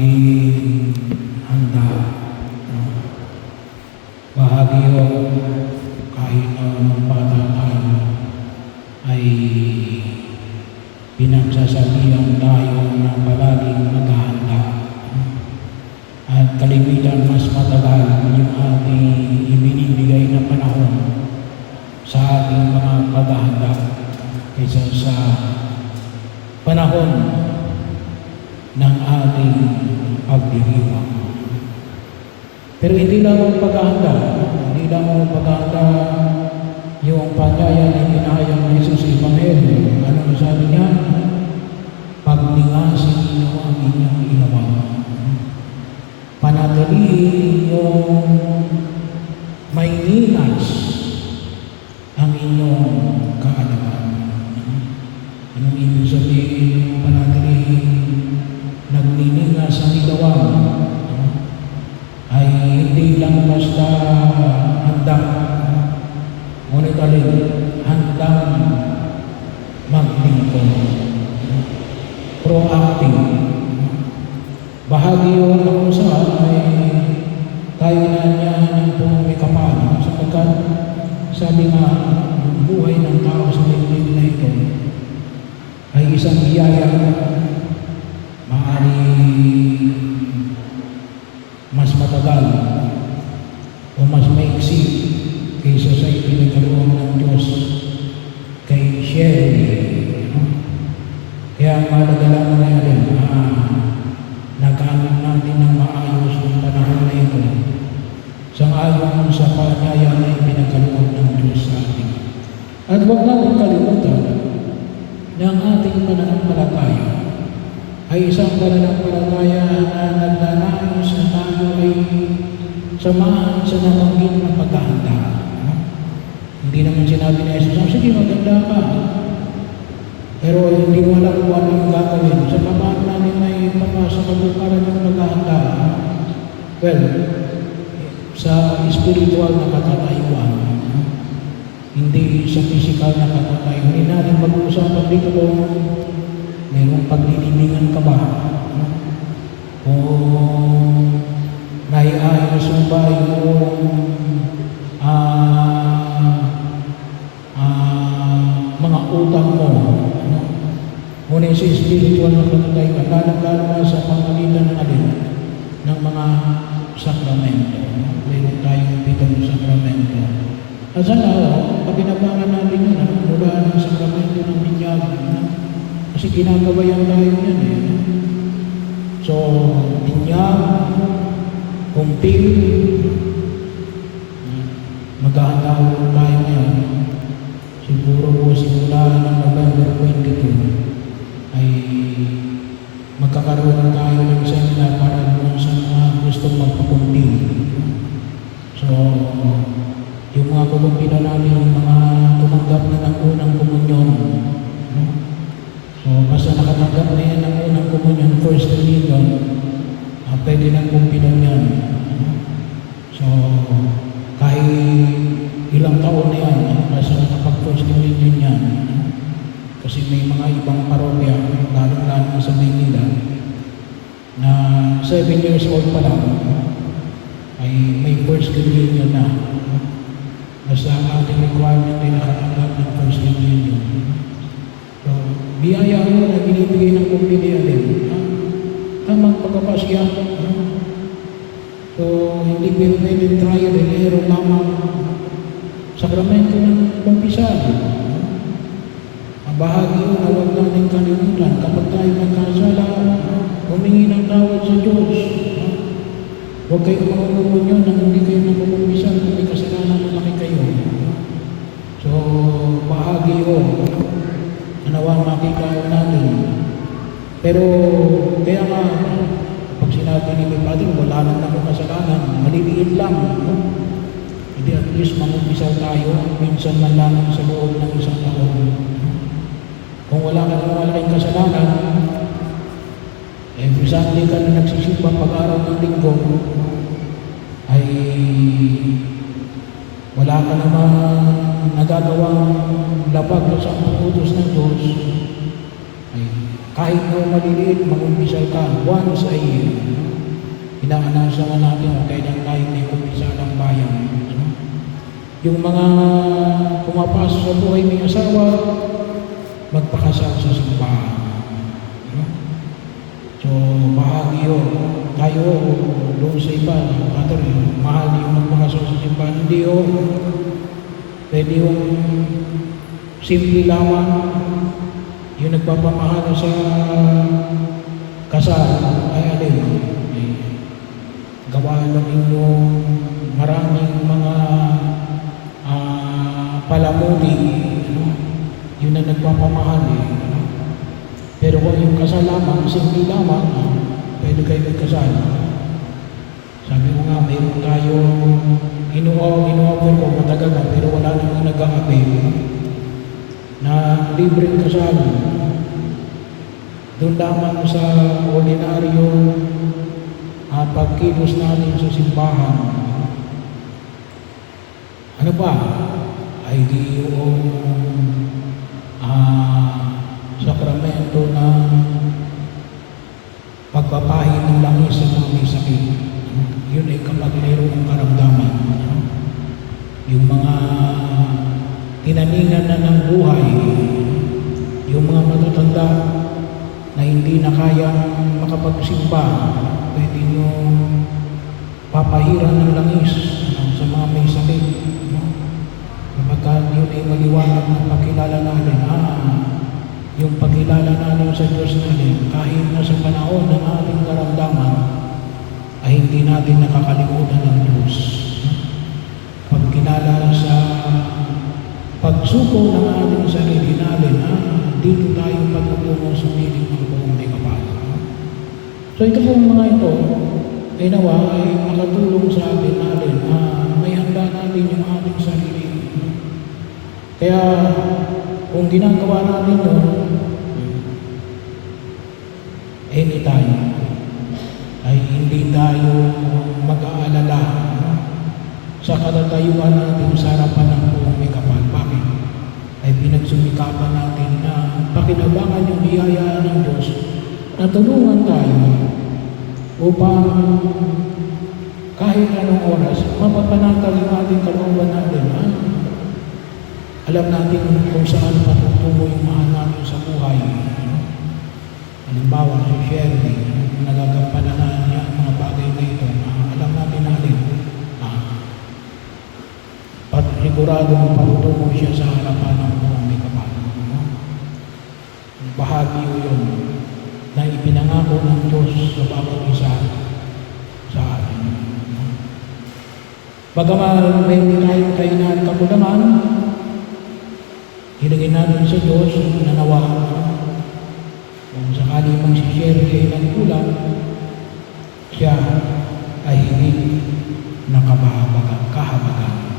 maging handa. Bahagi yun, kahit bata tayo, ay pinagsasabihan tayo na palaging maghahanda. At kalimitan mas matagal yung ating ibinibigay na panahon sa ating mga paghahanda kaysa sa panahon ng ating pagdiriwang. Pero hindi lang ang paghahanda, yung panyaya na pinahayag ng Jesus sa Ebanghelyo. Ano sabi niya? Pagningasin ninyo ang inyong ginawa. Panatilihin yung may ninas ang inyong kaalaman. Anong ibig sabihin yung panatilihin? Nagniningas ang ilawan ay hindi lang basta handa, ngunit handang maglingkod. Proactive. Bahagi yun na kung saan ay tayo na niya ng pumikapala sapagkat sabi nga, yung buhay ng tao sa mundo na ito ay isang biyaya. Maaari mas matagal o mas maiksi kaysa sa ipinagkaloob ng Diyos kay Sherry. Kaya mahalaga lang na yun, nagkaroon natin ng maayos ng panahon na ito sang-ayon sa panyaya na ipinagkaloob ng Diyos sa atin. At huwag natin kalimutan na ang ating pananampalataya ay isang pananampalataya na naglalais na tayo ay samahan sa nabanggit na paghahanda. Hindi naman sinabi ni Jesus, sige maganda ka. Pero hindi mo alam kung ano yung gagawin. Sa paano namin may papasa kabukaran yung paghahanda. Well, sa spiritual na katatayuan, hindi sa physical na katatayuan. Hindi natin mag-uusapan dito kung mayroong paglilibingan ka ba? O naiayos mo ba yung mga utang mo? Ngunit sa spiritual na katatayuan, lalo na sa pamagitan ng mga sakramento. Mayroon tayong 7 sakramento. At sana, pagkinabangan natin yun, mula ng sakramento ng binyag, kasi ginagabayan tayo yan eh. So, binyag, kumpil, maghahanda tayo ngayon. Siguro po simula ng November 22 ay magkakaroon tayo ng seminar para doon sa mga gustong magpakumpil. So, yung mga kumumpilan namin, yung mga tumanggap na ng unang komunyon, so, basta nakatanggap na yan ng unang komunyon, first communion, pwede nang kumpilan yan. So, kahit ilang taon na yan, basta nakapag-first communion yan. Kasi may mga ibang parokya, lalo-lalo sa Maynila, na 7 years old pa lang, ay may first communion na. Basta ang ating requirement ay nakatanggap ng first communion. So, biyaya mo na binibigay ng kumpilya din. Tamang pagkapasya. So, hindi pwede trial and error lamang sakramento ng bampisado. Ang bahagi yun na huwag natin kalimutan. Kapag tayo magkasala, humingi ng tawad sa Diyos. Huwag kayong mangungumunyon nang hindi kayo nagpapampisan kung may kasalanan malaki kayo. So, bahagi yun. Nawa makita natin. Pero, kaya nga, pag sinabi ni may Padre, wala na akong kasalanan, maliliit lang. Hindi at least mag-umpisa tayo, minsan man lang sa loob ng isang taon. Kung wala ka naman malaking kasalanan, every Sunday ka na nagsisimba pag-araw ng linggo, ay wala ka naman nagagawang labag sa utos ng Diyos, ay kahit na maliliit, mag-umpisal ka once a year. Ina-announce naman natin kung kailan tayo may umpisal ang bayan. Yung mga pumapasok sa buhay may asawa, magpakasal sa simbahan. So, bahagi yun. Tayo, doon sa iba, Father, mahal yung magpakasal sa simbahan. Hindi yun. Pwede yung simple lamang, yung nagpapamahal sa kasal, ay alin, gawa lang inyong maraming mga palamuti, yun ang nagpapamahal Pero kung yung kasal lamang, simple lamang, pwede kayo magkasal. Sabi ko nga, mayroon tayo ino-offer ko matagal na, pero wala namang nag-a-avail na libreng kasal. Doon lamang sa ordinaryo pagkilos natin sa simbahan. Ano ba? Ay di yung sakramento ng pagpapahid ng langis sa mga may sakit. Yun ay kapag mayroong karamdaman. Yung mga tinaningan na ng buhay, yung mga matatanda na hindi na kayang makapagsimba, pwede nyo papahiran ng langis sa mga may sakit. Kapag yun ay maliwanag ng pagkilala natin, yung pagkilala natin sa Diyos natin, kahit na sa panahon ng ating karamdaman, ay hindi natin nakakalimutan ng Diyos. Pagkilala sa pagsuko ng ating sarili natin, dito tayo pagtutungo sa piling ng buong may kapal. So ito pong mga ito, ay nawa ay makatulong sa atin natin may handa natin yung ating sarili. Kaya kung ginagawa natin yun, anytime, ay hindi tayo mag-aalala sa katatayuan natin sa harapan ng buong may kapal. Bakit? Ay pinagsumikapan natin na pakinabangan yung biyaya ng Diyos na tulungan tayo upang kahit anong oras, mapapanatag yung ating kalooban natin. Alam natin kung saan patutungo yung mahal natin sa buhay. Halimbawa, si Sherry, nagagampanan niya ang mga bagay na ito. Alam natin siguradong patutungo siya sa harapan ng buong may kapal. Bahagi yun na ipinangako ng Diyos sa bawat isa sa atin. Bagaman may tayong kainan kakulangan, hilingin natin sa Diyos na nawa kung sakali mang si Sherry ay nagkulang, siya ay higit na kahabagan.